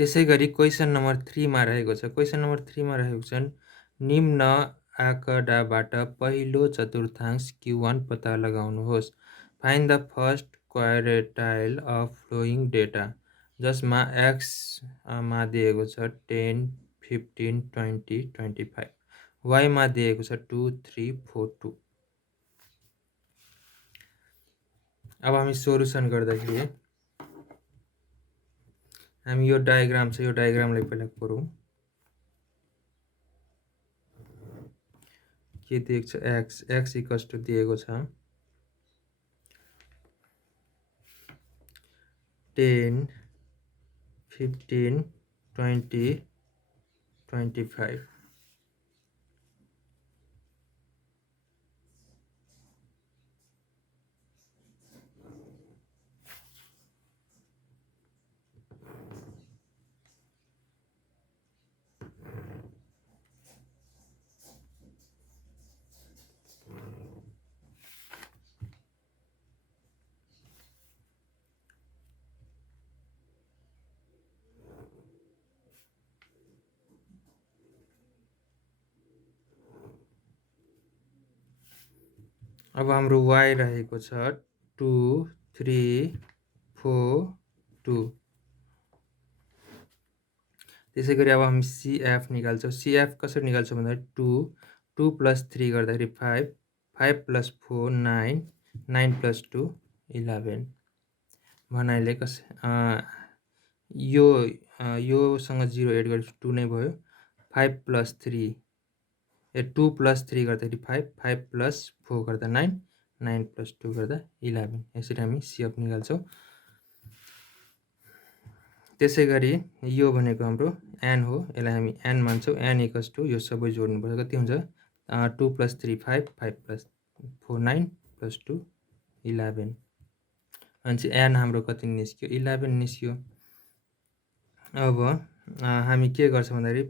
त्यसैगरी question number 3 मा रहेको छ। क्वेसन नम्बर 3 मा रहेको छ निम्न आँकडाबाट पहिलो चतुर्थांश Q1 पत्ता लगाउनुहोस्। Find the first quartile of flowing data, जसमा x मा दिएको छ 10, 15, 20, 25, y मा दिएको छ 2, 3, 4, 2। अब हामी सोलुसन गर्दाखेरि हामी यो डायग्राम छ, यो डायग्रामलाई पहिला कोरौँ। के दिएको छ x इक्वल्स टु दिएको छ 10, 15, 20, 25। अब हाम्रो y रहेको छ 2, 3, 4, 2। त्यसैगरी अब हामी CF निकाल्छौँ। CF कसरी निकाल्छौँ भन्दा 2 + 3 गर्दाखेरि 5, 5 + 4 9, 9 + 2 11। भन्नाले योसँग 0 एड गरेपछि 2 नै भयो। 5 + 3 2 + 3 गर्दाखेरि 5, 5 + 4 गर्दा 9, 9 + 2 गर्दा 11। यसरी हामी CF निकाल्छौँ। त्यसैगरी यो भनेको हाम्रो n हो, यसलाई हामी n मान्छौँ। n इक्वल्स टु यो सबै जोड्नुपर्छ, कति हुन्छ 2 + 3 5, 5 + 4 9 + 2 11। अनि n हाम्रो कति निस्क्यो 11 निस्क्यो। अब हामी के गर्छौँ भन्दाखेरि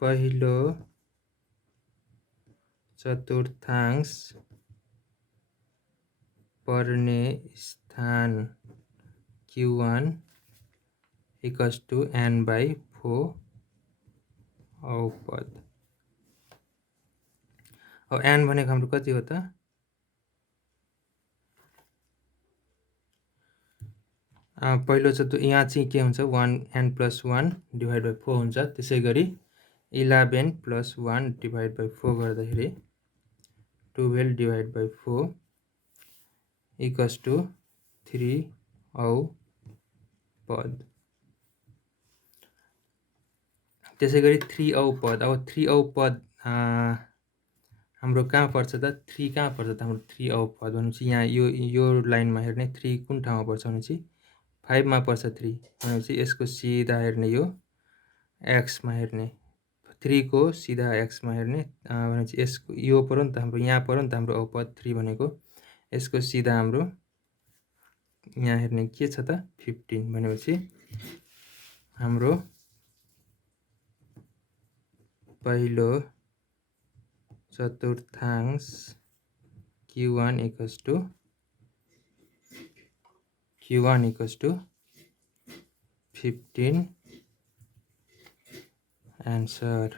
पहिलो चतुर्थांश पर्ने स्थान Q1 इक्वल्स टु n/4 औपद। अब n भनेको हाम्रो कति हो त पहिलो यहाँ चाहिँ के हुन्छ 1n + 1 / 4 हुन्छ। त्यसैगरी 11 + 1 / 4 गर्दाखेरि 12 / 4 इक्वल्स टु 3 औपद। त्यसैगरी 3 औपद। अब 3 औपद हाम्रो कहाँ पर्छ त 3 कहाँ पर्छ त हाम्रो 3 औपद भनेपछि यहाँ यो लाइनमा हेर्ने 3 कुन ठाउँमा पर्छ भनेपछि 5 मा पर्छ 3 भनेपछि यसको सिधा हेर्ने यो x मा हेर्ने 3 को सिधा x मा हेर्ने भनेपछि यसको यो पर्यो नि त हाम्रो यहाँ पर्यो नि त हाम्रो औपद 3 भनेको। यसको सिधा हाम्रो यहाँ हेर्ने के छ त 15 भनेपछि हाम्रो पहिलो चतुर्थांश Q1 इक्वल्स टु 15 आन्सर।